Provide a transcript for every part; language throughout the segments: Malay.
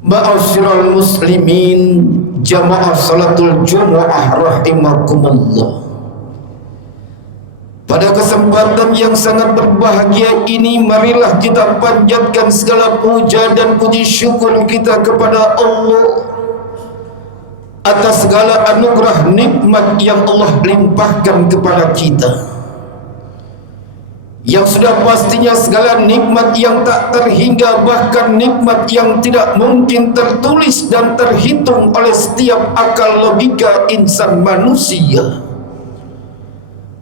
Ma'asyiral muslimin, jamaah salatul Jumu'ah rahimakumullah. Pada kesempatan yang sangat berbahagia ini, marilah kita panjatkan segala puja dan puji syukur kita kepada Allah atas segala anugerah nikmat yang Allah limpahkan kepada kita, yang sudah pastinya segala nikmat yang tak terhingga, bahkan nikmat yang tidak mungkin tertulis dan terhitung oleh setiap akal logika insan manusia.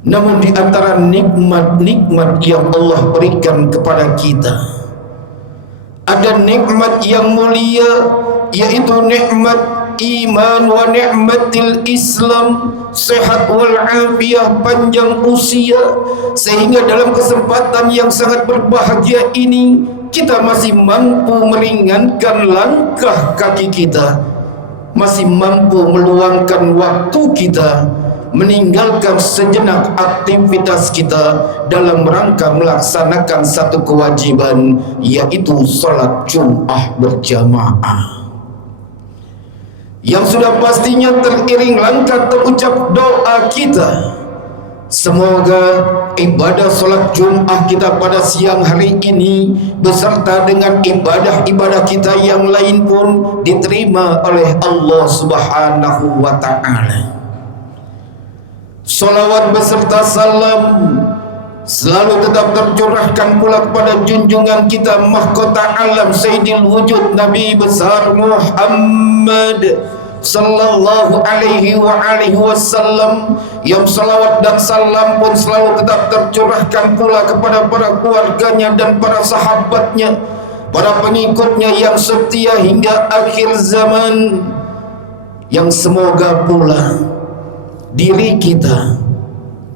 Namun di antara nikmat-nikmat yang Allah berikan kepada kita, ada nikmat yang mulia, yaitu nikmat iman wa ni'matil Islam, sehat wal afiyah, panjang usia, sehingga dalam kesempatan yang sangat berbahagia ini kita masih mampu meringankan langkah kaki kita, masih mampu meluangkan waktu kita, meninggalkan sejenak aktivitas kita dalam rangka melaksanakan satu kewajiban, yaitu salat Jumat berjamaah, yang sudah pastinya teriring langkah terucap doa kita. Semoga ibadah salat Jumat kita pada siang hari ini beserta dengan ibadah-ibadah kita yang lain pun diterima oleh Allah Subhanahu wa ta'ala. Salawat beserta salam selalu tetap tercurahkan pula kepada junjungan kita, mahkota alam, Sayyidil Wujud, Nabi besar Muhammad sallallahu alaihi wasallam, yang salawat dan salam pun selalu tetap tercurahkan pula kepada para keluarganya dan para sahabatnya, para pengikutnya yang setia hingga akhir zaman, yang semoga pula diri kita,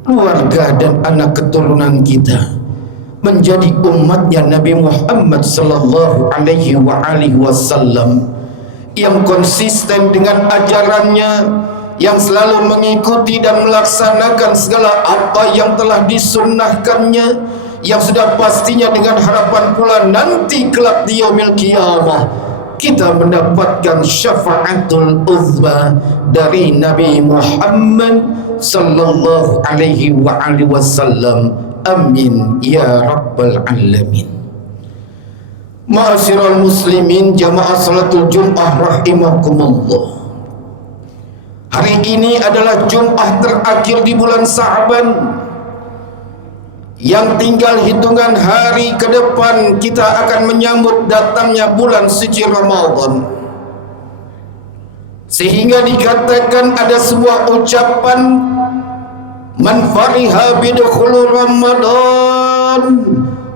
keluarga dan anak keturunan kita menjadi umatnya Nabi Muhammad sallallahu alaihi wasallam, yang konsisten dengan ajarannya, yang selalu mengikuti dan melaksanakan segala apa yang telah disunnahkannya, yang sudah pastinya dengan harapan pula nanti kelak di yaumil qiyamah kita mendapatkan syafaatul uzma dari Nabi Muhammad sallallahu alaihi wasallam. Amin ya rabbal alamin. Ma'asyiral muslimin, jamaah salatul Jumat rahimakumullah. Hari ini adalah Jumat terakhir di bulan Sa'ban, yang tinggal hitungan hari ke depan kita akan menyambut datangnya bulan suci Ramadan. Sehingga dikatakan ada sebuah ucapan, man fariha bidukhul Ramadan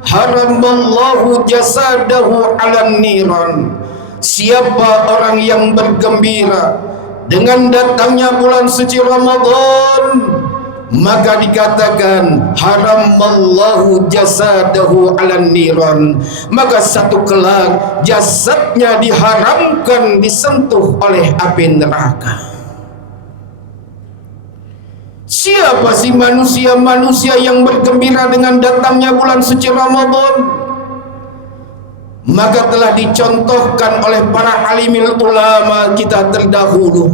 haramallahu jasadahu 'alan niran. Siapa orang yang bergembira dengan datangnya bulan suci Ramadan, maka dikatakan haramallahu jasadahu 'alan niran, maka satu kelak jasadnya diharamkan disentuh oleh api neraka. Siapa sih manusia yang bergembira dengan datangnya bulan suci Ramadan? Maka telah dicontohkan oleh para alimil ulama kita terdahulu,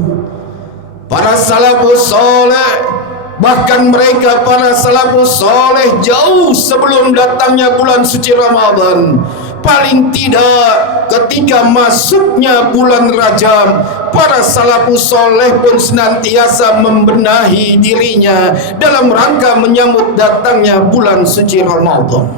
para salafus saleh. Bahkan mereka para salafus soleh jauh sebelum datangnya bulan suci Ramadan, paling tidak ketika masuknya bulan Rajab, para salafus soleh pun senantiasa membenahi dirinya dalam rangka menyambut datangnya bulan suci Ramadan.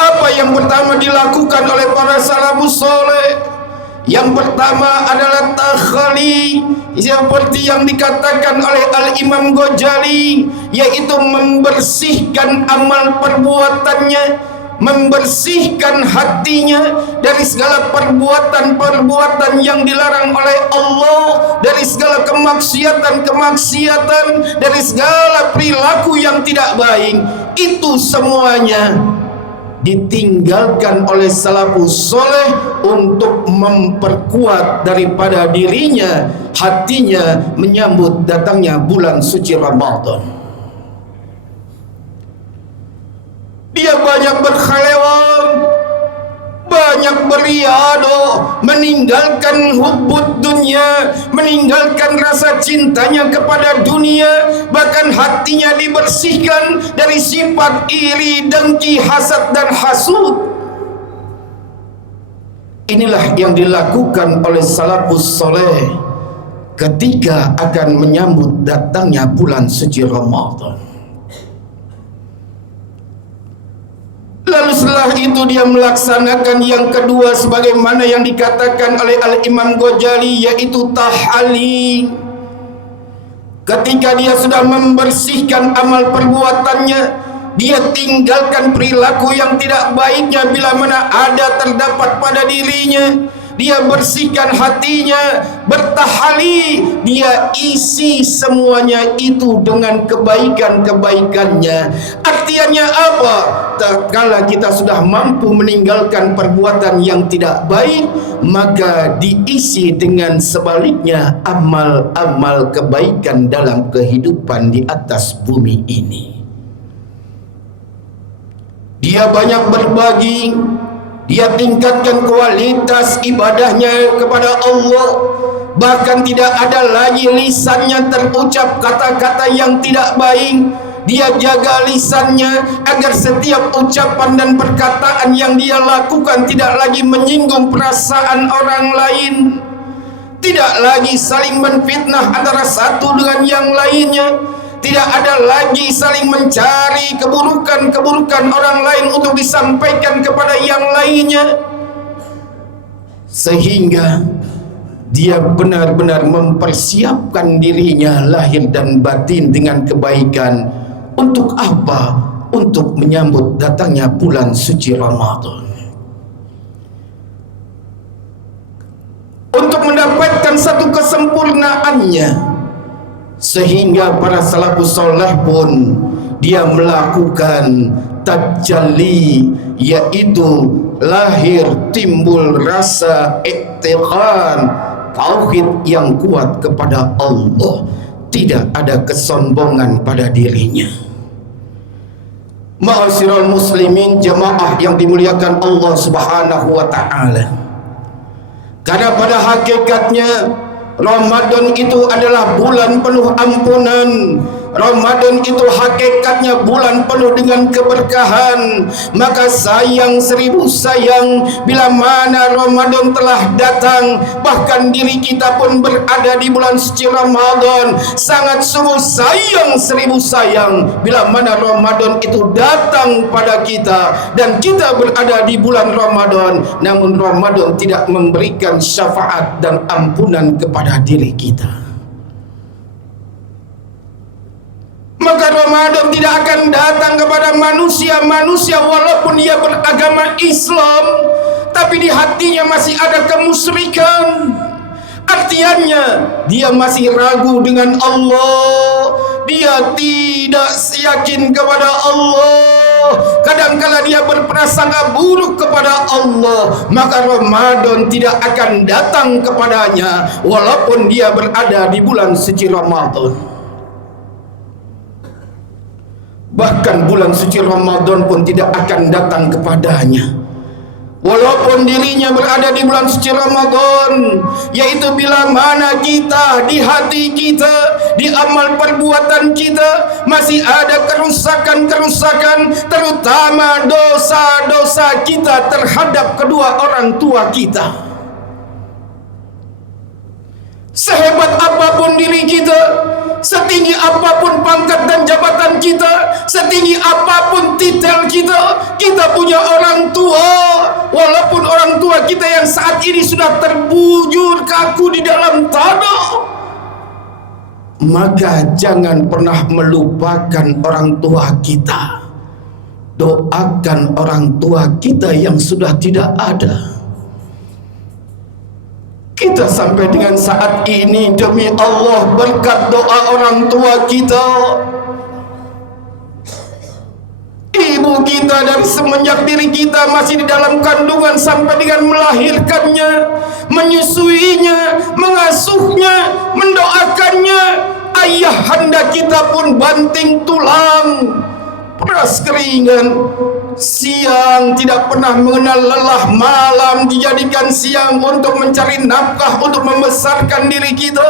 Apa yang pertama dilakukan oleh para salafus soleh? Yang pertama adalah takhali, seperti yang dikatakan oleh Al-Imam Ghazali, yaitu membersihkan amal perbuatannya, membersihkan hatinya dari segala perbuatan-perbuatan yang dilarang oleh Allah, dari segala kemaksiatan-kemaksiatan, dari segala perilaku yang tidak baik. Itu semuanya ditinggalkan oleh salafus soleh untuk memperkuat daripada dirinya, hatinya menyambut datangnya bulan suci Ramadan. Dia banyak berkhalewan, banyak beriado, meninggalkan hubbud dunia, meninggalkan rasa cintanya kepada dunia, bahkan hatinya dibersihkan dari sifat iri, dengki, hasad dan hasud. Inilah yang dilakukan oleh salafus soleh ketika akan menyambut datangnya bulan suci Ramadan. Lalu setelah itu dia melaksanakan yang kedua sebagaimana yang dikatakan oleh Al-Imam Ghazali, yaitu tahali. Ketika dia sudah membersihkan amal perbuatannya, dia tinggalkan perilaku yang tidak baiknya bila mana ada terdapat pada dirinya. Dia bersihkan hatinya, bertahali, dia isi semuanya itu dengan kebaikan-kebaikannya. Artinya apa? Tatkala kita sudah mampu meninggalkan perbuatan yang tidak baik, maka diisi dengan sebaliknya amal-amal kebaikan dalam kehidupan di atas bumi ini. Dia banyak berbagi, dia tingkatkan kualitas ibadahnya kepada Allah. Bahkan tidak ada lagi lisannya terucap kata-kata yang tidak baik. Dia jaga lisannya agar setiap ucapan dan perkataan yang dia lakukan tidak lagi menyinggung perasaan orang lain, tidak lagi saling menfitnah antara satu dengan yang lainnya, tidak ada lagi saling mencari keburukan-keburukan orang lain untuk disampaikan kepada yang lainnya, sehingga dia benar-benar mempersiapkan dirinya lahir dan batin dengan kebaikan. Untuk apa? Untuk menyambut datangnya bulan suci Ramadan, untuk mendapatkan satu kesempurnaannya. Sehingga para salafus saleh pun dia melakukan tajalli, yaitu lahir timbul rasa iktiqan, tauhid yang kuat kepada Allah, tidak ada kesombongan pada dirinya. Ma'asyiral muslimin, jamaah yang dimuliakan Allah Subhanahu wa taala, karena pada hakikatnya Ramadan itu adalah bulan penuh ampunan. Ramadan itu hakikatnya bulan penuh dengan keberkahan. Maka sayang seribu sayang bila mana Ramadan telah datang, bahkan diri kita pun berada di bulan suci Ramadan. Sangat sungguh sayang seribu sayang bila mana Ramadan itu datang pada kita dan kita berada di bulan Ramadan, namun Ramadan tidak memberikan syafaat dan ampunan kepada diri kita. Maka Ramadan tidak akan datang kepada manusia walaupun dia beragama Islam, tapi di hatinya masih ada kemusyrikan. Artinya dia masih ragu dengan Allah, dia tidak yakin kepada Allah, kadangkala dia berprasangka buruk kepada Allah. Maka Ramadan tidak akan datang kepadanya walaupun dia berada di bulan suci Ramadan. Bahkan bulan suci Ramadan pun tidak akan datang kepadanya walaupun dirinya berada di bulan suci Ramadan, yaitu bila mana kita, di hati kita, di amal perbuatan kita masih ada kerusakan-kerusakan, terutama dosa-dosa kita terhadap kedua orang tua kita. Sehebat apapun diri kita, setinggi apapun pangkat dan jabatan kita, setinggi apapun titel kita, kita punya orang tua. Walaupun orang tua kita yang saat ini sudah terbujur kaku di dalam tanah, maka jangan pernah melupakan orang tua kita. Doakan orang tua kita yang sudah tidak ada. Kita sampai dengan saat ini, demi Allah, berkat doa orang tua kita, ibu kita dari semenjak diri kita masih di dalam kandungan sampai dengan melahirkannya, menyusuinya, mengasuhnya, mendoakannya, ayahanda kita pun banting tulang, peras keringan, siang tidak pernah mengenal lelah, malam dijadikan siang untuk mencari nafkah, untuk membesarkan diri kita.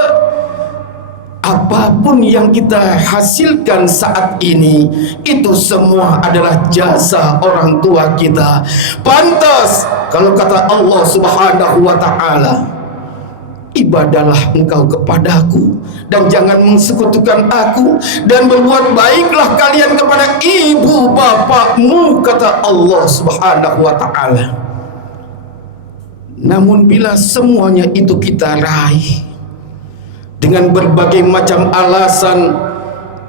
Apapun yang kita hasilkan saat ini, itu semua adalah jasa orang tua kita. Pantas kalau kata Allah Subhanahu wa ta'ala, ibadahlah engkau kepadaku dan jangan mensekutukan aku, dan berbuat baiklah kalian kepada ibu bapakmu, kata Allah Subhanahu wa ta'ala. Namun bila semuanya itu kita raih dengan berbagai macam alasan,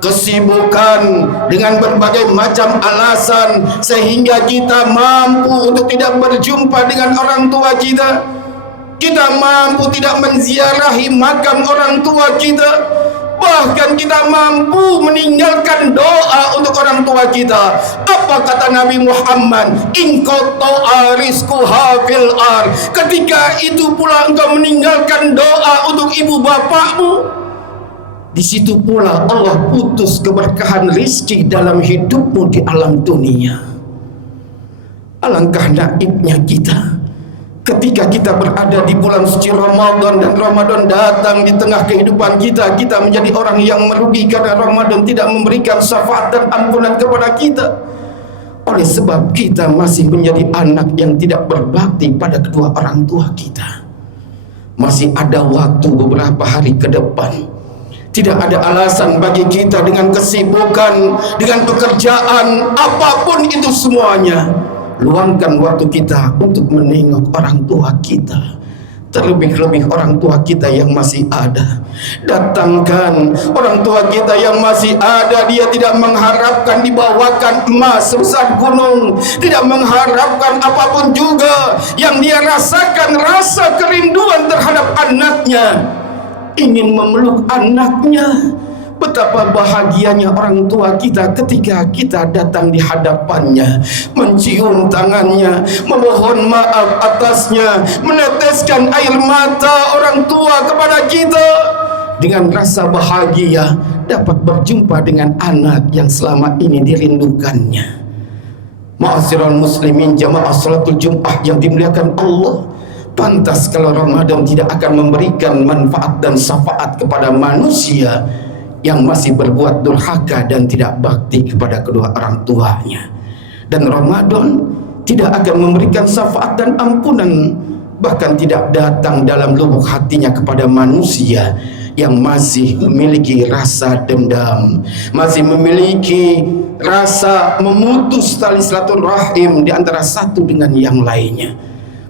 kesibukan, dengan berbagai macam alasan, sehingga kita mampu untuk tidak berjumpa dengan orang tua kita, kita mampu tidak menziarahi makam orang tua kita, bahkan kita mampu meninggalkan doa untuk orang tua kita. Apa kata Nabi Muhammad? In qata'a rizquha fil ar. Ketika itu pula engkau meninggalkan doa untuk ibu bapakmu, di situ pula Allah putus keberkahan rizki dalam hidupmu di alam dunia. Alangkah naibnya kita ketika kita berada di bulan suci Ramadan, dan Ramadan datang di tengah kehidupan kita, kita menjadi orang yang merugi karena Ramadan tidak memberikan syafaat dan ampunan kepada kita. Oleh sebab kita masih menjadi anak yang tidak berbakti pada kedua orang tua kita. Masih ada waktu beberapa hari ke depan. Tidak ada alasan bagi kita dengan kesibukan, dengan pekerjaan, apapun itu semuanya, luangkan waktu kita untuk menengok orang tua kita, terlebih-lebih orang tua kita yang masih ada. Datangkan orang tua kita yang masih ada. Dia tidak mengharapkan dibawakan emas sebesar gunung, tidak mengharapkan apapun juga. Yang dia rasakan rasa kerinduan terhadap anaknya, ingin memeluk anaknya. Betapa bahagianya orang tua kita ketika kita datang di hadapannya, mencium tangannya, memohon maaf atasnya, meneteskan air mata orang tua kepada kita. Dengan rasa bahagia dapat berjumpa dengan anak yang selama ini dirindukannya. Ma'asyiral muslimin jamaah salatul Jumat yang dimuliakan Allah, pantas kalau Ramadan tidak akan memberikan manfaat dan syafaat kepada manusia yang masih berbuat durhaka dan tidak bakti kepada kedua orang tuanya. Dan Ramadan tidak akan memberikan syafaat dan ampunan, bahkan tidak datang dalam lubuk hatinya kepada manusia yang masih memiliki rasa dendam, masih memiliki rasa memutus tali silaturahim di antara satu dengan yang lainnya.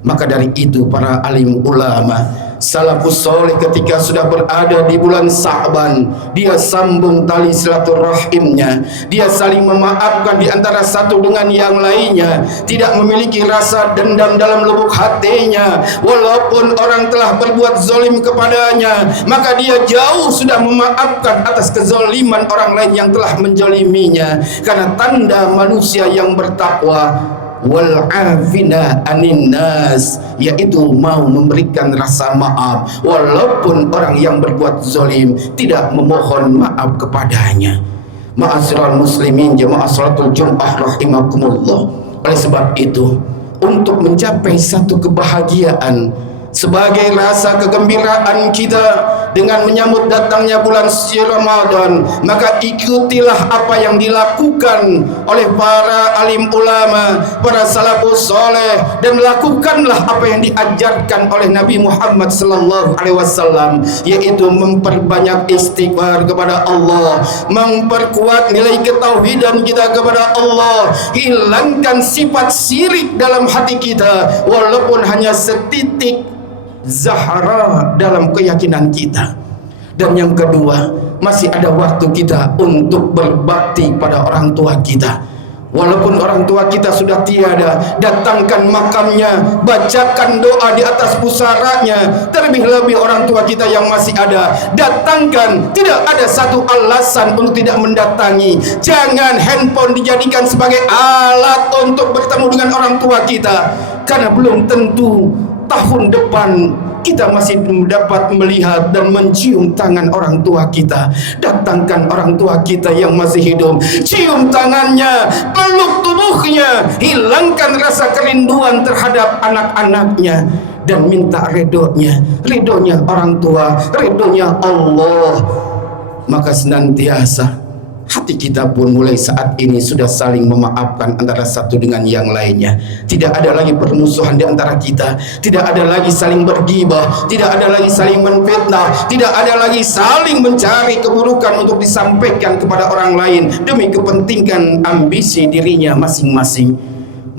Maka dari itu para alim ulama salafus soleh ketika sudah berada di bulan Sa'ban, dia sambung tali silaturahimnya, dia saling memaafkan di antara satu dengan yang lainnya, tidak memiliki rasa dendam dalam lubuk hatinya. Walaupun orang telah berbuat zalim kepadanya, maka dia jauh sudah memaafkan atas kezaliman orang lain yang telah menzaliminya. Karena tanda manusia yang bertakwa, wal afina anin nas, yaitu mau memberikan rasa maaf walaupun orang yang berbuat zalim tidak memohon maaf kepadanya. Ma'asyiral muslimin jamaah salatul Jumat rahimakumullah. Oleh sebab itu, untuk mencapai satu kebahagiaan sebagai rasa kegembiraan kita dengan menyambut datangnya bulan suci Ramadan, maka ikutilah apa yang dilakukan oleh para alim ulama, para salafus soleh, dan lakukanlah apa yang diajarkan oleh Nabi Muhammad sallallahu alaihi wasallam, yaitu memperbanyak istighfar kepada Allah, memperkuat nilai ketauhidan kita kepada Allah, hilangkan sifat syirik dalam hati kita walaupun hanya setitik zahra dalam keyakinan kita. Dan yang kedua, masih ada waktu kita untuk berbakti pada orang tua kita. Walaupun orang tua kita sudah tiada, datangkan makamnya, bacakan doa di atas pusaranya. Terlebih-lebih orang tua kita yang masih ada, datangkan. Tidak ada satu alasan untuk tidak mendatangi. Jangan handphone dijadikan sebagai alat untuk bertemu dengan orang tua kita, karena belum tentu tahun depan kita masih dapat melihat dan mencium tangan orang tua kita. Datangkan orang tua kita yang masih hidup, cium tangannya, peluk tubuhnya, hilangkan rasa kerinduan terhadap anak-anaknya, dan minta ridhonya orang tua, ridhonya Allah. Maka senantiasa hati kita pun mulai saat ini sudah saling memaafkan antara satu dengan yang lainnya. Tidak ada lagi permusuhan di antara kita, tidak ada lagi saling bergibah, tidak ada lagi saling menfitnah, tidak ada lagi saling mencari keburukan untuk disampaikan kepada orang lain demi kepentingan ambisi dirinya masing-masing.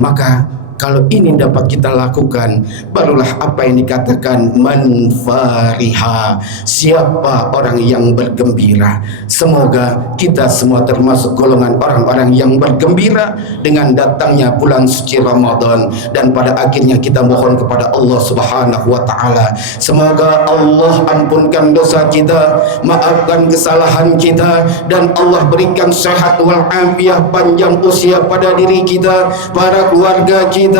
Maka kalau ini dapat kita lakukan, barulah apa yang dikatakan man fariha, siapa orang yang bergembira. Semoga kita semua termasuk golongan orang-orang yang bergembira dengan datangnya bulan suci Ramadan, dan pada akhirnya kita mohon kepada Allah Subhanahu wa taala, semoga Allah ampunkan dosa kita, maafkan kesalahan kita, dan Allah berikan sehat wal afiah, panjang usia pada diri kita, para keluarga kita,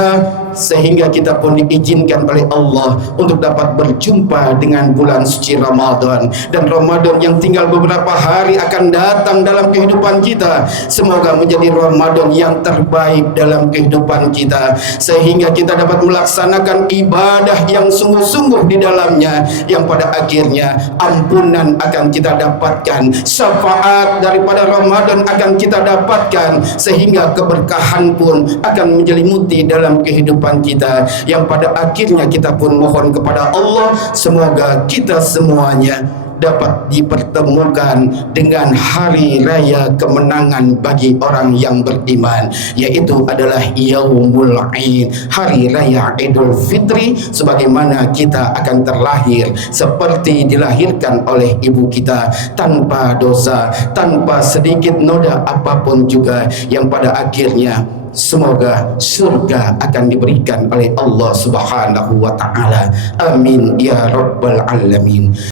sehingga kita pun diizinkan oleh Allah untuk dapat berjumpa dengan bulan suci Ramadan. Dan Ramadan yang tinggal beberapa hari akan datang dalam kehidupan kita, semoga menjadi Ramadan yang terbaik dalam kehidupan kita, sehingga kita dapat melaksanakan ibadah yang sungguh-sungguh di dalamnya, yang pada akhirnya ampunan akan kita dapatkan, syafaat daripada Ramadan akan kita dapatkan, sehingga keberkahan pun akan menyelimuti dalam kehidupan kita, yang pada akhirnya kita pun mohon kepada Allah semoga kita semuanya dapat dipertemukan dengan hari raya kemenangan bagi orang yang beriman, yaitu adalah Yaumul Id, hari raya Idul Fitri, sebagaimana kita akan terlahir seperti dilahirkan oleh ibu kita, tanpa dosa, tanpa sedikit noda apapun juga, yang pada akhirnya semoga surga akan diberikan oleh Allah Subhanahu wa taala. Amin ya rabbal alamin.